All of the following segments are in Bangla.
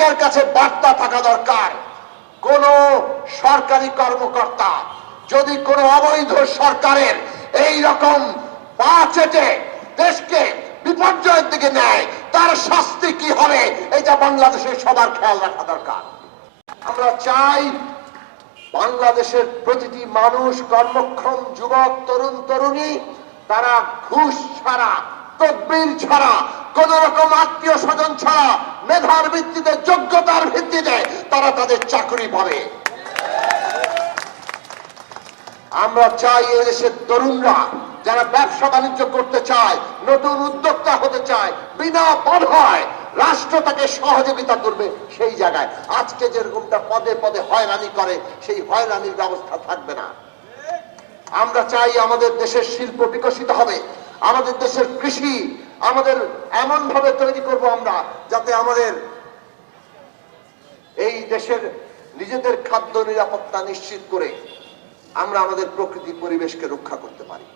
প্রত্যেকের কাছে বার্তা থাকা দরকার। কোন সরকারি কর্মকর্তা যদি কোনো অবৈধ সরকারের এই রকম দেশকে বিপর্যয়ের দিকে নেয়, তার শাস্তি কি হবে, এটা বাংলাদেশের সবার খেয়াল রাখা দরকার। আমরা চাই বাংলাদেশের প্রতিটি মানুষ, কর্মক্ষম যুবক, তরুণ, তরুণী, তারা ঘুষ ছাড়া তদবির ছাড়া কোন রকম আত্মীয় স্বজন ছাড়া মেধার ভিত্তিতে, যোগ্যতার ভিত্তিতে তারা তাদের চাকরি পাবে। আমরা চাই এদেশের তরুণরা যারা ব্যবসা বাণিজ্য করতে চায়, নতুন উদ্যোক্তা হতে চায়, বিনা বাধায় রাষ্ট্র তাকে সহযোগিতা করবে সেই জায়গায়। আজকে যেরকমটা পদে পদে হয়রানি করে, সেই হয়রানির ব্যবস্থা থাকবে না। আমরা চাই আমাদের দেশের শিল্প বিকশিত হবে, আমাদের দেশের কৃষি আমাদের এমন ভাবে তৈরি করব আমরা যাতে আমাদের এই দেশের নিজেদের খাদ্য নিরাপত্তা নিশ্চিত করে আমরা আমাদের প্রকৃতি পরিবেশকে রক্ষা করতে পারি।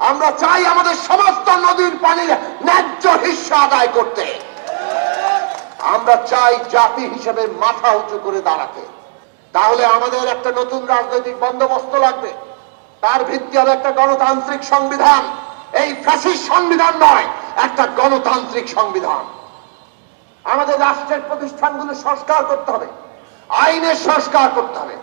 আমরা চাই আমাদের সমস্ত নদীর পানির ন্যায্য হিস্সা আদায় করতে। আমরা চাই জাতি হিসেবে মাথা উঁচু করে দাঁড়াতে। তাহলে আমাদের একটা নতুন রাজনৈতিক বন্দোবস্ত লাগবে। তার ভিত্তি হবে একটা গণতান্ত্রিক সংবিধান। এই ফ্যাসিস সংবিধান নয়, একটা গণতান্ত্রিক সংবিধান। আমাদের রাষ্ট্রের প্রতিষ্ঠানগুলো সংস্কার করতে হবে, আইনের সংস্কার করতে হবে।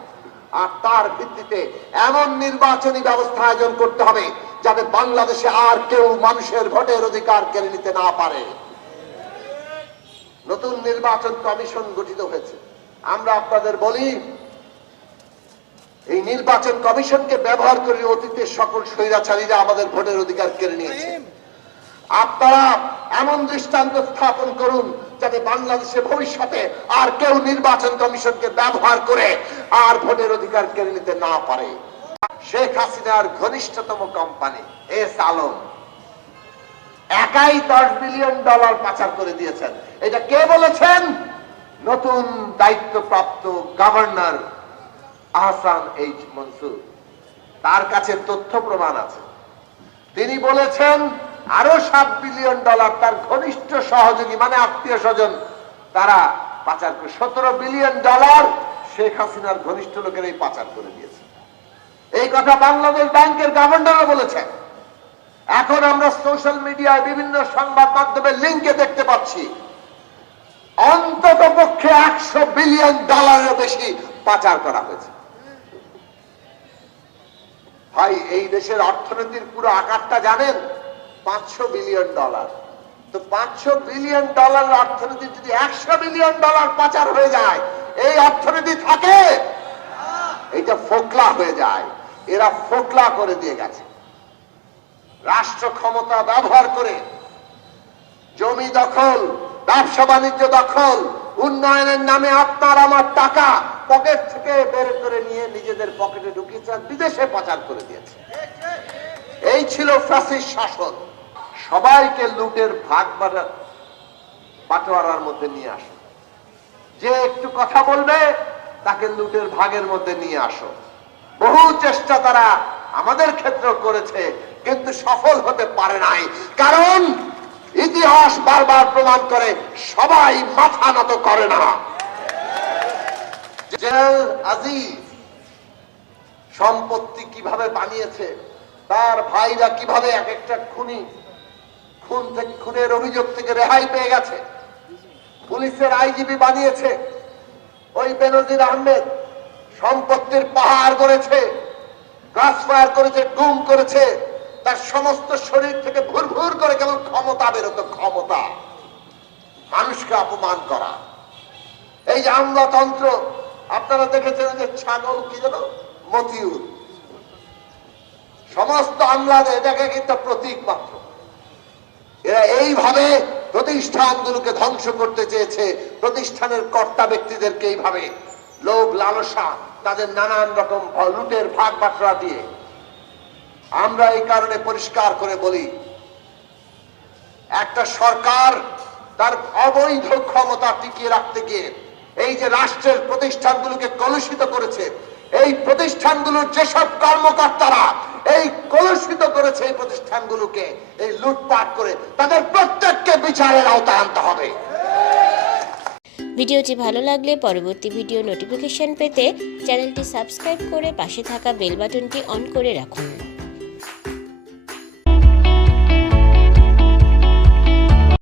আর তার ভিত্তিতে এমন নির্বাচনী ব্যবস্থা আয়োজন করতে হবে যাতে বাংলাদেশে আর কেউ মানুষের ভোটের অধিকার কেড়ে নিতে না পারে। নতুন নির্বাচন কমিশন গঠিত হয়েছে। আমরা আপনাদের বলি এই নির্বাচন কমিশনকে ব্যবহার করে অতীতের সকল স্বৈরাচারীরা আমাদের ভোটের অধিকার কেড়ে নিয়েছে। আপনারা এমন দৃষ্টান্ত স্থাপন করুন যাতে বাংলাদেশে ভবিষ্যতে আর কেউ নির্বাচন কমিশনকে ব্যবহার করে আর ভোটের অধিকার কেড়ে নিতে না পারে। শেখ হাসিনার ঘনিষ্ঠতম কোম্পানি এস আলম একাই দশ বিলিয়ন ডলার পাচার করে দিয়েছেন। এটা কে বলেছেন? নতুন দায়িত্বপ্রাপ্ত গভর্নর আহসান এইচ মনসুর। তার কাছে তথ্য প্রমাণ আছে। তিনি বলেছেন, আরও সাত বিলিয়ন ডলার তার ঘনিষ্ঠ সহযোগী মানে আত্মীয় স্বজন, তারা পাচার করে। সতেরো বিলিয়ন ডলার শেখ হাসিনার ঘনিষ্ঠ লোকেরাই পাচার করে দিয়েছে। এই কথা বাংলাদেশ ব্যাংকের গভর্নরও বলেছেন। এখন আমরা সোশ্যাল মিডিয়ায় বিভিন্ন সংবাদ মাধ্যমে লিঙ্কে দেখতে পাচ্ছি অন্তত পক্ষে একশো বিলিয়ন ডলারের বেশি পাচার করা হয়েছে। ভাই, এই দেশের অর্থনীতির পুরো আকারটা জানেন? পাঁচশো বিলিয়ন ডলার। তো পাঁচশো বিলিয়ন ডলার অর্থনীতি যদি একশো বিলিয়ন ডলার পাচার হয়ে যায়, এই অর্থনীতি থাকে? এটা ফোকলা হয়ে যায়। এরা ফোকলা করে দিয়ে গেছে। রাষ্ট্র ক্ষমতা ব্যবহার করে জমি দখল, ব্যবসা বাণিজ্য দখল, উন্নয়নের নামে আপনার আমার টাকা পকেট থেকে বের করে নিয়ে নিজেদের পকেটে ঢুকিয়েছে বিদেশে পাচার করে দিয়েছে। এই ছিল ফ্রাসিস শাসন। সবাইকে লুটের ভাগ বাটা- বাটোয়ারার মধ্যে নিয়ে আসো। যে একটু কথা বলবে, তাকে লুটের ভাগের মধ্যে নিয়ে আসো। বহু চেষ্টা তারা আমাদের ক্ষেত্র করেছে, কিন্তু সফল হতে পারে নাই। কারণ ইতিহাস বারবার প্রমাণ করে, সবাই মাথা নত করে না। জেনারেল আজিজ সম্পত্তি কীভাবে বানিয়েছে, তার ভাইরা কীভাবে এক একটা খুনি, খুন থেকে, খুনের অভিযোগ থেকে রেহাই পেয়ে গেছে। পুলিশের আইজিপি বানিয়েছে। ওই বেনজির আহমেদ সম্পত্তির পাহাড় করেছে ক্রাস ফায়ার করেছে গুম করেছে, তার সমস্ত শরীর থেকে ভুর ভুর করে কেবল ক্ষমতা বেরোতো, ক্ষমতা। মানুষকে অপমান করা। এই যে আমলাতন্ত্র আপনারা দেখেছেন যে ছাগল কি যেন? মতিউর। সমস্ত আমলাদের এটাকে কিন্তু প্রতীক মাত্র। এরা এইভাবে প্রতিষ্ঠানগুলোকে ধ্বংস করতে চেয়েছে। প্রতিষ্ঠানের কর্তা ব্যক্তিদেরকে এইভাবে লোভ, লালসা, তাদের নানান রকম লুটের ভাগ বাটরা দিয়ে। আমরা এই কারণে পরিষ্কার করে বলি, একটা সরকার তার অবৈধ ক্ষমতা টিকিয়ে রাখতে গিয়ে এই যে রাষ্ট্রের প্রতিষ্ঠানগুলোকে কলুষিত করেছে, এই প্রতিষ্ঠানগুলোর যেসব কর্মকর্তারা এই কলুষিত করেছে এই প্রতিষ্ঠানগুলোকে, এই লুটপাট করে তাদের প্রত্যেককে বিচারের আওতায় আনতে হবে। ভিডিওটি ভালো লাগলে পরবর্তী ভিডিও নোটিফিকেশন পেতে চ্যানেলটি সাবস্ক্রাইব করে পাশে থাকা বেল বাটনটি অন করে রাখুন।